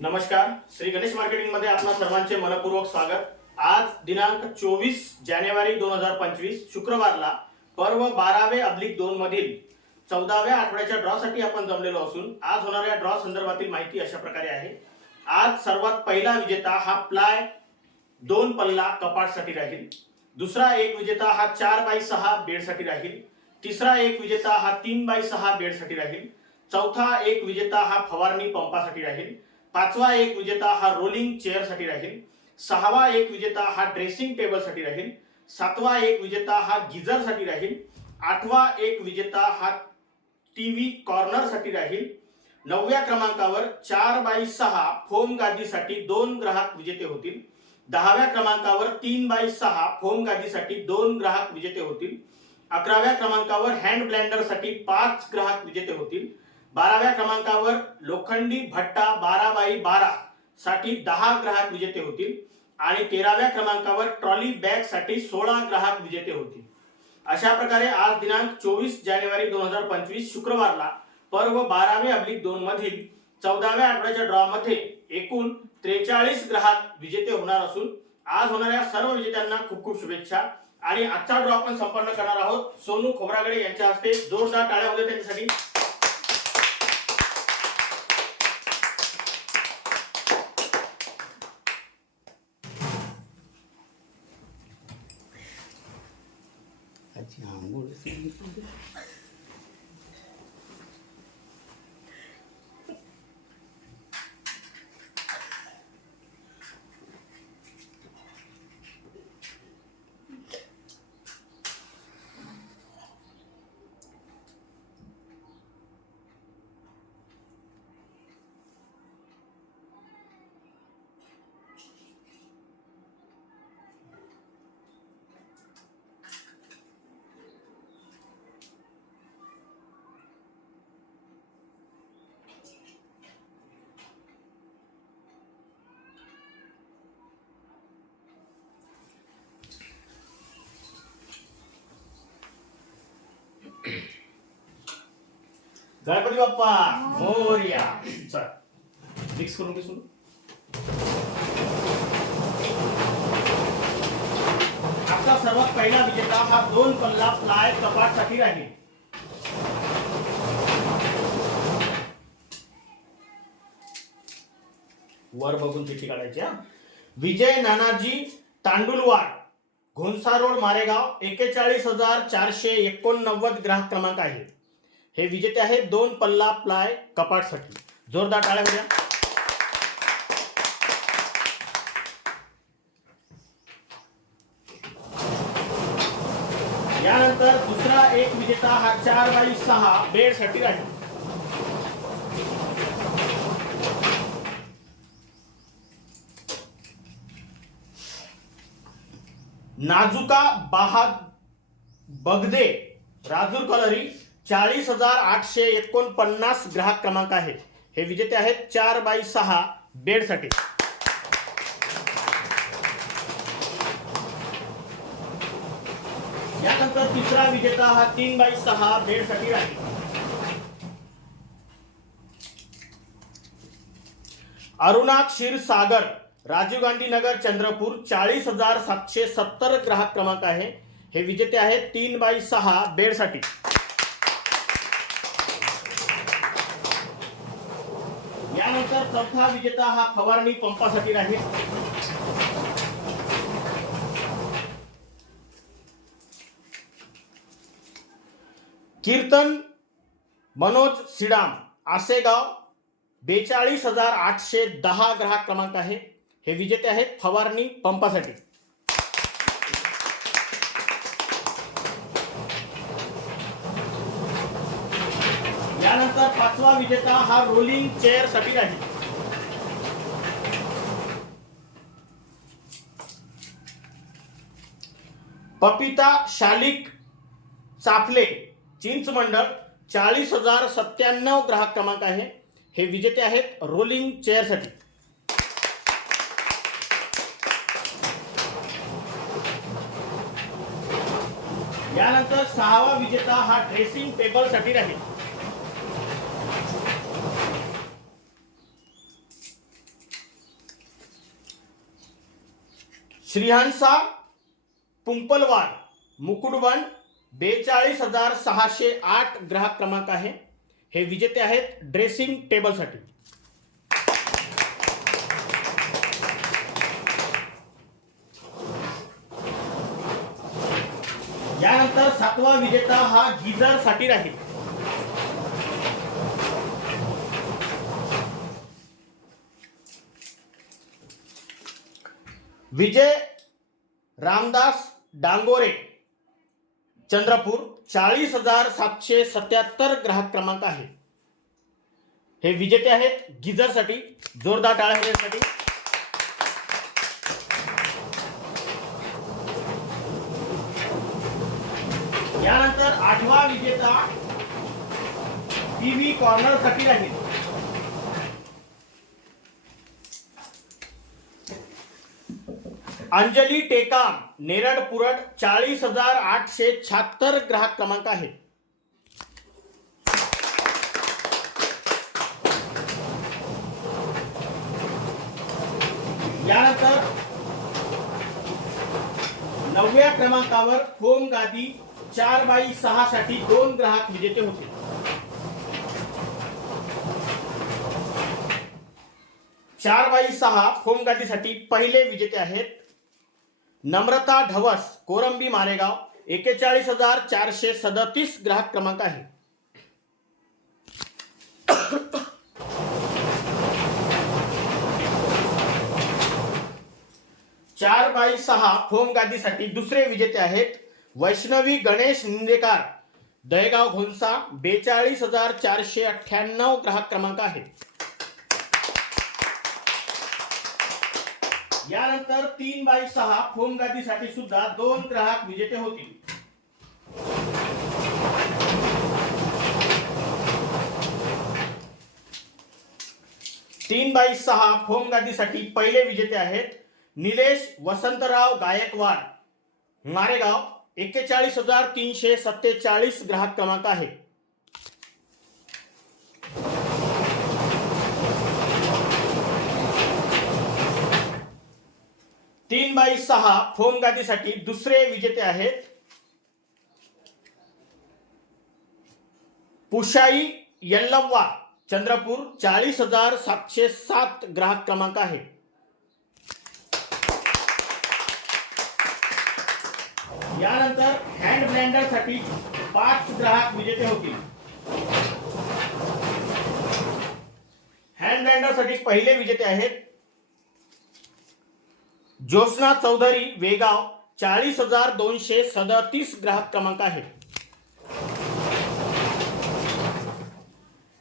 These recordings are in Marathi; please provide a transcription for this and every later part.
नमस्कार श्री गणेश मार्केटिंगमध्ये आपल्या सर्वांचे मनपूर्वक स्वागत. आज दिनांक चोवीस जानेवारी दोन हजार पंचवीस शुक्रवारला पर्व बारावे अब्लिक दोन मधील चौदाव्या आठवड्याच्या ड्रॉसाठी आपण जमलेलो असून आज होणाऱ्या ड्रॉ संदर्भातील माहिती अशा प्रकारे आहे. आज सर्वात पहिला विजेता हा प्लाय दोन पल्ला कपाटसाठी राहील. दुसरा एक विजेता हा चार बाय सहा बेडसाठी राहील. तिसरा एक विजेता हा तीन बाय सहा बेडसाठी राहील. चौथा एक विजेता हा फवारणी पंपासाठी राहील. पाचवा एक विजेता हा रोलिंग चेअरसाठी राहील. सहावा एक विजेता हा ड्रेसिंग टेबलसाठी राहील. सातवा एक विजेता हा गिझरसाठी राहील. आठवा एक विजेता हा टी व्ही कॉर्नरसाठी राहील. नवव्या क्रमांकावर चार बाय सहा फोम गादीसाठी दोन ग्राहक विजेते होतील. दहाव्या क्रमांकावर तीन बाय सहा फोम गादीसाठी दोन ग्राहक विजेते होतील. अकराव्या क्रमांकावर हँड ब्लेंडरसाठी पाच ग्राहक विजेते होतील. बाराव्या क्रमांकावर लोखंडी भट्टा बारा बाई बारा साठी दहा ग्राहक विजेते होतील आणि तेराव्या क्रमांकावर ट्रॉली बॅगसाठी सोळा ग्राहक विजेते होतील. अशा प्रकारे आज दिनांक चोवीस जानेवारी दोन हजार पंचवीस शुक्रवारला पर्व बारावे अब्लिक दोन मधील चौदाव्या आठवड्याच्या ड्रॉ मध्ये एकूण त्रेचाळीस ग्राहक विजेते होणार असून आज होणाऱ्या सर्व विजेत्यांना खूप खूप शुभेच्छा. आणि आजचा ड्रॉ आपण संपन्न करणार आहोत. सोनू खोबरागडे यांच्या हस्ते जोरदार टाळ्या होत्या त्यांच्यासाठी. आजी आंघोळ गणपती बाप्पा. मोर्या. चला. मिक्स करून घे सोनू आपला सर्वात पहिला विजेता हा दोन पल्ला प्लाय कपाटसाठी राहील. वर बघून चिठ्ठी काढायची हा. विजय नानाजी तांडुलवाड घोणसा रोड मारेगाव एकेचाळीस हजार चारशे एकोणनव्वद ग्राहक क्रमांक आहे. हे विजेते आहेत दोन पल्ला प्लाय कपाटसाठी. जोरदार टाळ्या होत्या यानंतर दुसरा एक विजेता हा चार बाई सहा बेडसाठी राहील. नाजुका बहाद बगदे राजूर कलरी चाळीस हजार आठशे एकोणपन्नास ग्राहक क्रमांक आहे. हे विजेते आहेत चार बाय सहा बेडसाठी. यानंतर तिसरा विजेता हा तीन बाय सहा बेडसाठी राहील. अरुणा क्षीरसागर राजीव गांधी नगर चंद्रपूर चाळीस हजार सातशे सत्तर ग्राहक क्रमांक आहे. हे विजेते आहेत तीन बाय सहा बेडसाठी. यानंतर चौथा विजेता हा फवारणी पंपासाठी राहील. कीर्तन मनोज सिडाम आसेगाव बेचाळीस हजार आठशे दहा ग्राहक क्रमांक आहे. हे विजेते आहेत फवारणी पंपासाठी. यानंतर पाचवा विजेता हा रोलिंग चेअरसाठी आहे. पपिता शालिक चाफले चिंच मंडळ चाळीस हजार सत्त्याण्णव ग्राहक क्रमांक आहे. हे विजेते आहेत रोलिंग चेअरसाठी यानंतर सहावा विजेता हा ड्रेसिंग टेबलसाठी राहील. श्रीहंसा पुंपलवाड मुकुडवन बेचाळीस हजार सहाशे आठ ग्राहक क्रमांक आहे. हे विजेते आहेत ड्रेसिंग टेबलसाठी यानंतर सातवा विजेता हा गिझरसाठी राहील विजय रामदास डांगोरे चंद्रपूर चाळीस हजार सातशे सत्याहत्तर ग्राहक क्रमांक आहे. हे विजेते आहेत गिझरसाठी जोरदार टाळ्या होण्यासाठी यानंतर आपल्याला पीव्ही कॉर्नरसाठी राहील. अंजली टेकाम नेरड पुरड चाळीस हजार आठशे शहात्तर ग्राहक क्रमांक आहे. यानंतर नवव्या क्रमांकावर होम गादी चार बाई सहा साठी दोन ग्राहक विजेते होते. चार बाई सहा फोमगादीसाठी पहिले विजेते आहेत. नम्रता ढवस कोरंबी मारेगाव एकेचाळीस हजार चारशे सदतीस ग्राहक क्रमांक आहे. चार बाई सहा फोम गादीसाठी दुसरे विजेते आहेत. वैष्णवी गणेश निंदेकार. दहेगाव घोनसा बेचाळीस हजार चारशे अठ्ठ्याण्णव ग्राहक क्रमांक आहे. यानंतर तीन बाय सहा फोन गादीसाठी सुद्धा दोन ग्राहक विजेते होतील. तीन बाय सहा फोम गादीसाठी पहिले विजेते आहेत निलेश वसंतराव गायकवाड. मारेगाव एक्केचाळीस हज़ार तीनशे सत्तेचाळीस ग्राहक क्रमांक आहे. तीन बाय सहा फोम गादीसाठी दुसरे विजेते आहेत. पुशाई यल्लव्वा, चंद्रपूर, चाळीस हज़ार सातशे सात ग्राहक क्रमांक आहे. यानंतर हँड ब्लेंडरसाठी पाच ग्राहक विजेते होतील. हँड ब्लेंडरसाठी पहिले विजेते आहेत ज्योत्स्ना चौधरी वेगाव चाळीस हजार दोनशे सदतीस ग्राहक क्रमांक आहे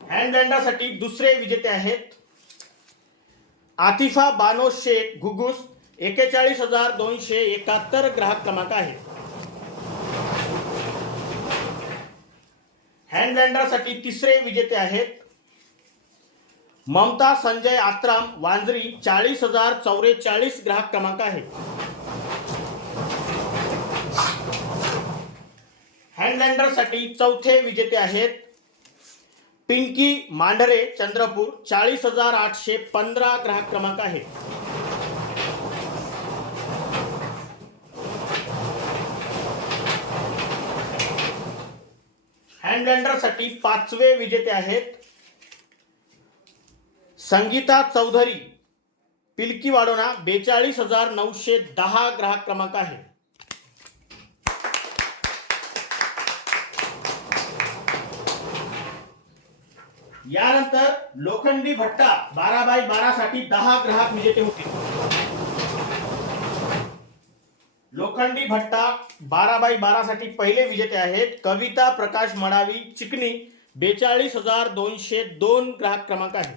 हँड ब्लेंडरसाठी दुसरे विजेते आहेत आतिफा बानो शेख घुगुस एकेचाळीस हजार दोनशे एकाहत्तर ग्राहक क्रमांक आहे हँड तिसरे विजेते आहेत. ममता संजय आत्राम वांजरी चाळीस हजार चौवेचाळीस ग्राहक क्रमांक आहे हँडलँडरसाठी चौथे विजेते आहेत. पिंकी मांढरे चंद्रपूर चाळीस हजार आठशे पंधरा ग्राहक क्रमांक आहे हँडलँडरसाठी पाचवे विजेते आहेत संगीता चौधरी. पिलकी वाडोना बेचाळीस हजार नऊशे दहा ग्राहक क्रमांक आहे. यानंतर लोखंडी भट्टा बारा बाय बारा साठी दहा ग्राहक विजेते होते. लोखंडी भट्टा बारा बाय बारा साठी पहिले विजेते आहेत. कविता प्रकाश मडावी चिकणी बेचाळीस हजार दोनशे दोन ग्राहक क्रमांक आहे.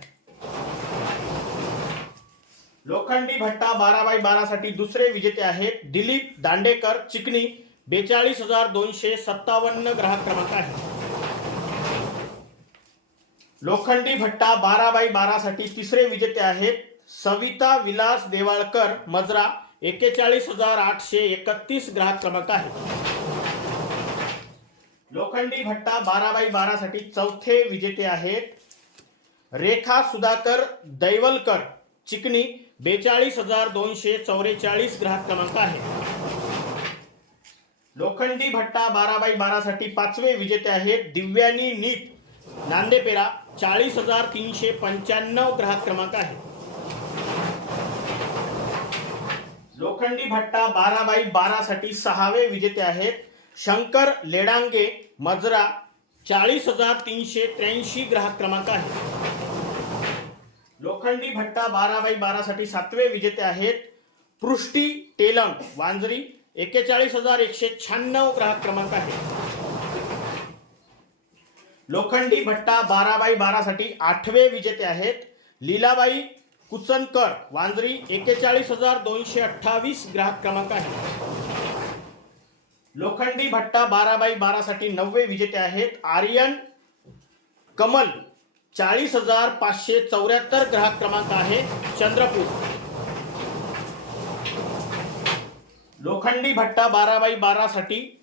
लोखंडी भट्टा बारा बाय बारा साठी दुसरे विजेते आहेत. दिलीप दांडेकर चिकणी बेचाळीस हजार दोनशे सत्तावन्न ग्राहक क्रमांक आहे. लोखंडी भट्टा बारा बाय बारा साठी तिसरे विजेते आहेत. सविता विलास देवाळकर मजरा एक्केचाळीस हजार आठशे एकतीस ग्राहक क्रमांक आहे. लोखंडी भट्टा बारा बाय बारा साठी चौथे विजेते आहेत. रेखा सुधाकर दैवलकर चिकणी बेचाळीस हजार दोनशे चौवेचाळीस ग्राहक क्रमांक आहे. लोखंडी भट्टा बारा बाय बारासाठी पाचवे विजेते आहेत. दिव्यानी नीट नांदेपेरा चाळीस हजार तीनशे पंच्याण्णव ग्राहक क्रमांक आहे. लोखंडी भट्टा बारा बाय बारासाठी सहावे विजेते आहेत. शंकर लेडांगे मजरा चाळीस हजार तीनशे त्र्याऐंशी ग्राहक क्रमांक आहे लोखंडी भट्टा बारा बाई बारासाठी सातवे विजेते आहेत. पृष्टी टेलंग वांजरी एक्केचाळीस हजार एकशे शहाण्णव ग्राहक क्रमांक आहे लोखंडी भट्टा बारा बाई बारासाठी आठवे विजेते आहेत. लीलाबाई कुचनकर वांजरी एक्केचाळीस हजार दोनशे अठ्ठावीस ग्राहक क्रमांक आहे. लोखंडी भट्टा बारा बाय बारासाठी नववे विजेते आहेत. आर्यन कमल चाळीस हजार पाचशे चौऱ्याहत्तर ग्राहक क्रमांक आहे. चंद्रपूर. लोखंडी भट्टा बारा बाय बारासाठी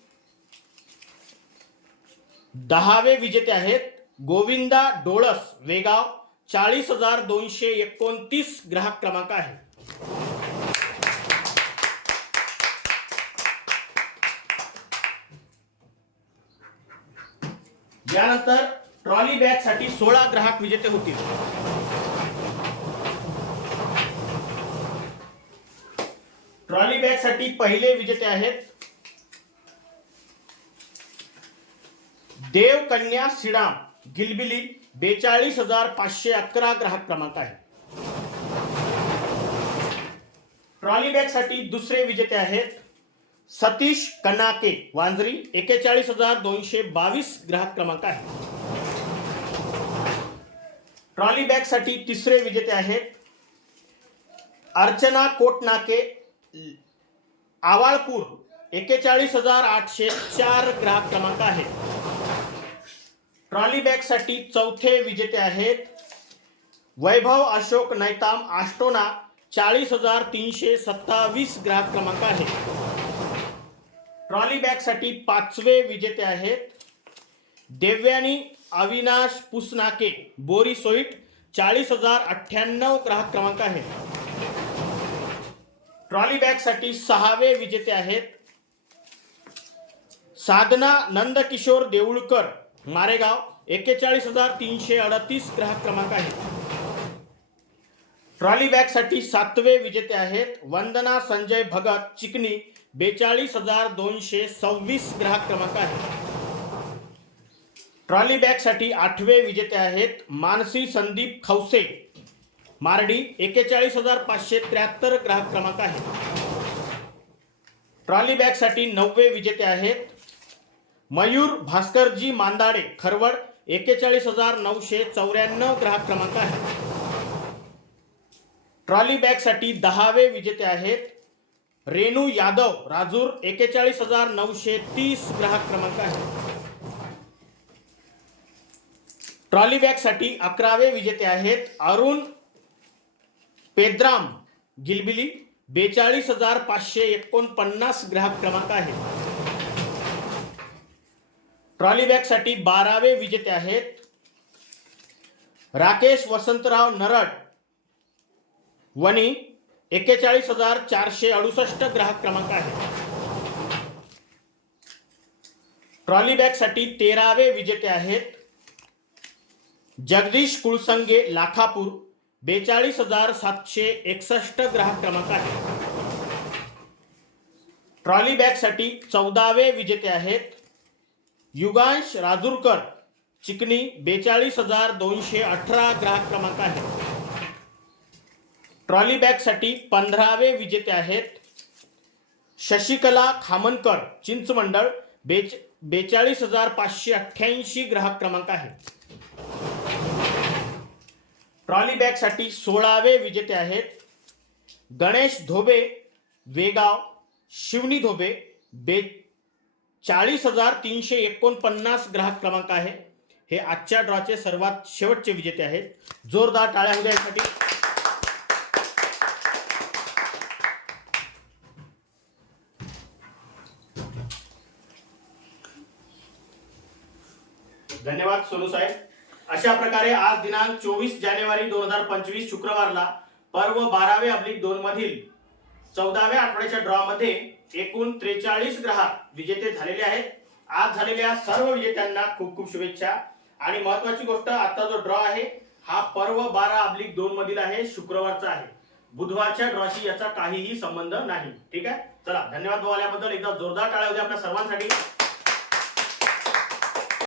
दहावे विजेते आहेत. गोविंदा डोळस वेगाव चाळीस हजार दोनशे एकोणतीस ग्राहक क्रमांक आहे. यानंतर ट्रॉली बॅगसाठी सोळा ग्राहक विजेते होतील. ट्रॉली बॅगसाठी पहिले विजेते आहेत देव कन्या श्रीराम गिलबिली बेचाळीस हजार पाचशे अकरा ग्राहक क्रमांक आहे ट्रॉली बॅगसाठी दुसरे विजेते आहेत सतीश कनाके वांजरी एकेचाळीस हजार दोनशे बावीस ग्राहक क्रमांक आहे ट्रॉली बॅगसाठी तिसरे विजेते आहेत अर्चना कोटनाके आवाळपूर एकेचाळीस हजार आठशे चार ग्राहक क्रमांक आहे ट्रॉली बॅगसाठी चौथे विजेते आहेत. वैभव अशोक नैताम आष्टोना चाळीस हजार तीनशे सत्तावीस ग्राहक क्रमांक आहे. ट्रॉली बॅगसाठी पाचवे विजेते आहेत. देव्यानी अविनाश पुसनाके बोरी सोईट चाळीस हजार अठ्ठ्याण्णव ग्राहक क्रमांक आहे. ट्रॉली बॅगसाठी सहावे विजेते आहेत. साधना नंदकिशोर देऊळकर मारेगाव एक्केचाळीस हजार तीनशे अडतीस ग्राहक क्रमांक आहे ट्रॉली बॅगसाठी सातवे विजेते आहेत वंदना संजय भगत चिकनी बेचाळीस हजार दोनशे सव्वीस ग्राहक क्रमांक आहे ट्रॉली बॅगसाठी आठवे विजेते आहेत मानसी संदीप खवसे मारडी एक्केचाळीस हजार पाचशे त्र्याहत्तर ग्राहक क्रमांक आहे ट्रॉली बॅगसाठी नववे विजेते आहेत मयूर भास्करजी मांदाडे खरवड एक्केचाळीस हजार नऊशे चौऱ्याण्णव ग्राहक क्रमांक आहे. ट्रॉली बॅगसाठी दहावे विजेते आहेत रेणू यादव राजूर एक्केचाळीस हजार नऊशे तीस ग्राहक क्रमांक आहे. ट्रॉली बॅगसाठी अकरावे विजेते आहेत अरुण पेद्राम गिलबिली बेचाळीस हजार पाचशे एकोणपन्नास ग्राहक क्रमांक आहे. ट्रॉली साठी बारावे विजेते आहेत. राकेश वसंतराव नरड. वनी एक्केचाळीस हजार चारशे अडुसष्ट ग्राहक क्रमांक आहे. ट्रॉली बॅगसाठी तेरावे विजेते आहेत. जगदीश कुळसंगे लाखापूर बेचाळीस हजार सातशे एकसष्ट ग्राहक क्रमांक आहे. ट्रॉली बॅगसाठी चौदावे विजेते आहेत. युगांश राजूरकर चिकनी बेचाळीस हजार दोनशे अठरा ग्राहक क्रमांक आहे ट्रॉली बॅगसाठी पंधरावे विजेते आहेत शशिकला खामनकर चिंचमंडळ बेच बेचाळीस हजार पाचशे अठ्ठ्याऐंशी ग्राहक क्रमांक आहे ट्रॉली बॅगसाठी सोळावे विजेते आहेत गणेश धोबे वेगाव शिवनी धोबे बे चाळीस हजार तीनशे एकोणपन्नास ग्राहक क्रमांक आहे. हे आजच्या ड्रॉचे सर्वात शेवटचे विजेते आहेत. जोरदार टाळ्या होऊ यासाठी धन्यवाद सोनू साहेब. अशा प्रकारे आज दिनांक चोवीस जानेवारी दोन हजार पंचवीस शुक्रवारला पर्व बारावे अब्लिक दोन मधील चौदाव्या आठवड्याच्या ड्रॉ मध्ये एकूण त्रेचाळीस ग्राहक विजेते झालेले आहेत. आज झालेल्या सर्व विजेत्यांना खूप खूप शुभेच्छा. आणि महत्वाची गोष्ट आता जो ड्रॉ आहे हा पर्व बारा अब्लिक दोन मधील आहे शुक्रवारचा आहे. बुधवारच्या ड्रॉशी याचा काहीही संबंध नाही. ठीक आहे? चला धन्यवाद भाऊ आल्याबद्दल. एकदा जोरदार टाळ्या होत्या आपल्या सर्वांसाठी.